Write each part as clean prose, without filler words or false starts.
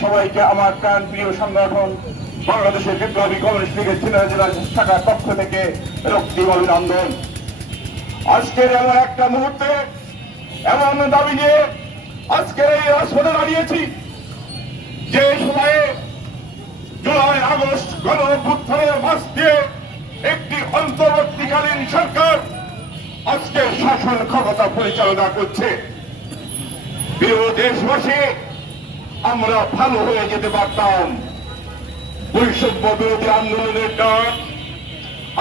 সবাইকে আমার প্রাণ প্রিয় সংগঠন বাংলাদেশের বিপ্লবী কমিউনিস্ট লীগের ঝিনাইদহ জেলা শাখার পক্ষ থেকে রক্তিম অভিনন্দন। আজকের এমন একটা মুহূর্তে এমন দাবি নিয়ে আজকের এই রাজপথে দাঁড়িয়েছি, যে সময়ে জুলাই আগস্ট গণ অভ্যুত্থানের মাস দিয়ে একটি অন্তর্বর্তীকালীন সরকার আজকে শাসন ক্ষমতা পরিচালনা করছে। প্রিয় দেশবাসী, আমরা ভালো হয়ে যেতে পারতাম। বৈষম্য বিরোধী আন্দোলনের ডাক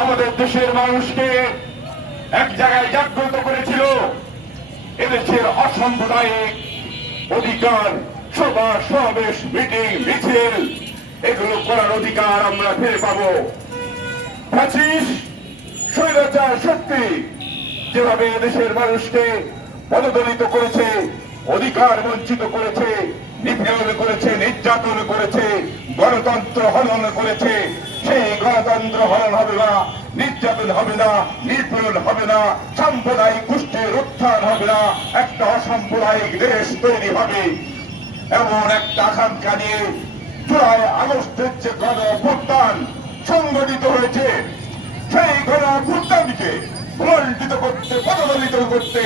আমাদের দেশের মানুষকে এক জায়গায় জাগ্রত করেছিল। এদেশের অসাম্প্রদায়িক অধিকার, সভা সমাবেশ, মিটিং মিছিল এগুলো করার অধিকার আমরা ফিরে পাবো। স্বৈরাচার শক্তি যেভাবে দেশের মানুষকে পদদলিত করেছে, অধিকার বঞ্চিত করেছে, নিপীড়ন করেছে, নির্যাতন করেছে, গণতন্ত্র হনন করেছে, সেই গণতন্ত্র হনন হবে না, নির্যাতন হবে না, নিপীড়ন হবে না, সাম্প্রদায়িক গোষ্ঠীর উত্থান হবে না, একটা অসাম্প্রদায়িক দেশ তৈরি হবে। এমন একটা আকাঙ্ক্ষা নিয়ে জুলাই আগস্টের যে গণ অভ্যুত্থান সংগঠিত হয়েছে, সেই গণ অভ্যুত্থানকে ভুলণ্ঠিত করতে, পদদলিত করতে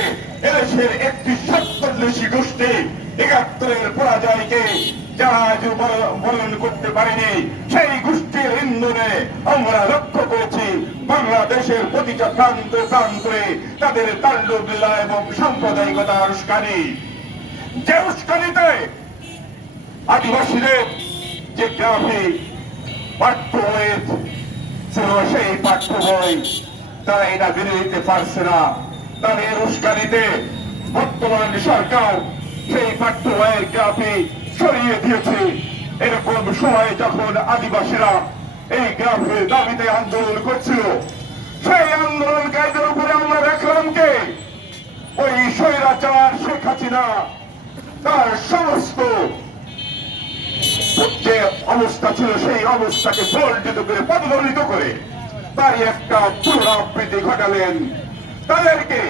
এদেশের একটি স্বার্থান্বেষী গোষ্ঠী ৭১-এর পরাজয়কে যারা বরণ করতে পারেনি, সেই গোষ্ঠীর ইন্ধনে আমরা লক্ষ্য করেছি বাংলাদেশের প্রতিটা প্রান্তে প্রান্তে তাদের তাল্লুবিল্লাহ এবং সাম্প্রদায়িকতার উস্কানি। যে উস্কানিতে আদিবাসীদের যে গ্রাফিক পাঠ্য বই ছিল, সেই পাঠ্য বই তারা এটা মেনে নিতে পারছে না। তাদের উস্কানিতে বর্তমান সরকার সেই পাঠ্য বইয়ের গ্রাফিক সরিয়ে দিয়েছে। এরকম সময় যখন আদিবাসীরা এই গ্রাফের দাবিতে আন্দোলন করছিল, সেই আন্দোলনকারীদের উপরে আমরা দেখলাম কে ওই স্বৈরাচার শেখ হাসিনা তার সমস্ত যে অবস্থা ছিল সেই অবস্থাকে ভুলণ্ঠিত করে, পদদলিত করে তারই একটা পুনরাবৃত্তি ঘটালেন। তাদেরকে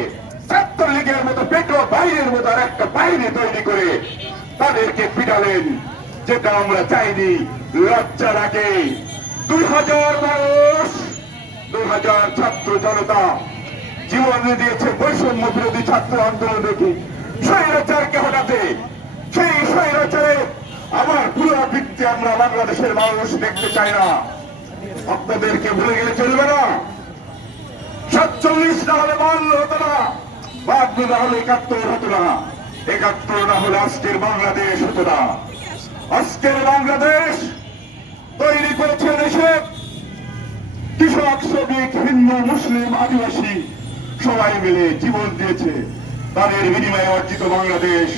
ছাত্রলীগের মতো পেটো বাহিনীর মতো আর একটা বাহিনী তৈরি করে তাদেরকে পিটালেন, যেটা আমরা চাইনি। লজ্জা লাগে। ২০০০ মানুষ, ২০০০ ছাত্র জনতা জীবন দিয়েছে বৈষম্য বিরোধী ছাত্র আন্দোলনকে, স্বৈরাচারকে হটাতে। সেই স্বৈরাচারে আবার পুনরাবৃত্তি আমরা বাংলাদেশের মানুষ দেখতে চাই না। আপনাদেরকে ভুলে গেলে চলবে না। ৪৭ না হলে ৫২ হতো না, ৫২ না হলে ৭১ হতো না, ৭১ না হলে আজকের বাংলাদেশ হতো না। আজকের বাংলাদেশ তৈরি করেছে দেশে কৃষক, শ্রমিক, হিন্দু, মুসলিম, আদিবাসী সবাই মিলে জীবন দিয়েছে। তাদের বিনিময়ে অর্জিত বাংলাদেশ,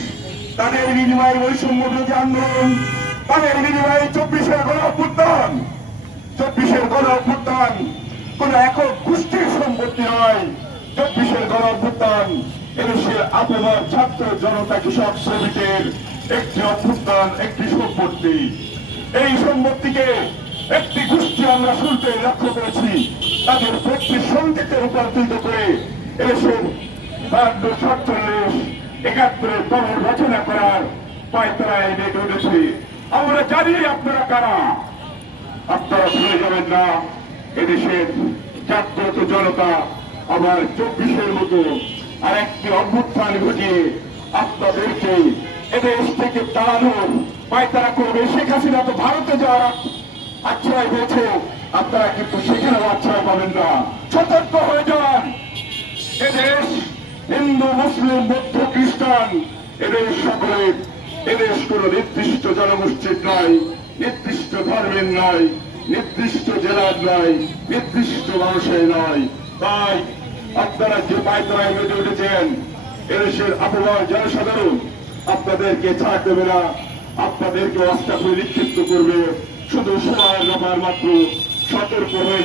তাদের বিনিময়ে বৈষম্য বিরোধী আন্দোলন, তাদের বিনিময়ে ২৪-এর গণ অভ্যুত্থান। ২৪-এর গণ অভ্যুত্থান কোন একক গোষ্ঠীর সম্পত্তি নয়। ২৪-এর গণ অভ্যুত্থান এদেশের আপামর ছাত্র জনতা, কৃষক, শ্রমিকের একটি অভ্যুত্থান, একটি সম্পত্তি। এই সম্পত্তিকে একটি গোষ্ঠী আমরা শুরুতে লক্ষ্য করেছি, তাদের প্রত্যেক সন্দেহের রূপান্তরিত করে এদেশের ৪৭, ৭১-এর দলের রচনা করার পায়তারায় নেমে উঠেছে। আমরা জানি আপনারা কারা। আপনারা ভুলে যাবেন না, এদেশের জাগ্রত জনতা আবার ২৪-এর মতো আরেকটি অভ্যুত্থান ঘটিয়ে আপনাদেরকে এদেশ থেকে তাড়ানোর পায়তারা করবে। শেখ হাসিনা তো ভারতে যাওয়ার আশ্রয় হয়েছে, আপনারা কিন্তু সেখানেও আশ্রয় পাবেন না। সতর্ক হয়ে যান। এদেশ হিন্দু, মুসলিম, বৌদ্ধ, খ্রিস্টান, এদেশ সকলের। এদেশ কোন নির্দিষ্ট জনগোষ্ঠীর নয়, নির্দিষ্ট ধর্মের নয়, নির্দিষ্ট জেলার নয়, নির্দিষ্ট মানুষের নয়। তাই আপনারা যে পায়তারায় মেতে উঠেছেন, এদেশের আবহাওয়ার জনসাধারণ আপনাদেরকে ছাড় দেবে না, আপনাদেরকে অস্ত্র করে নিক্ষিপ্ত করবে। শুধু সময়ের ব্যাপার মাত্র। সতর্ক হয়ে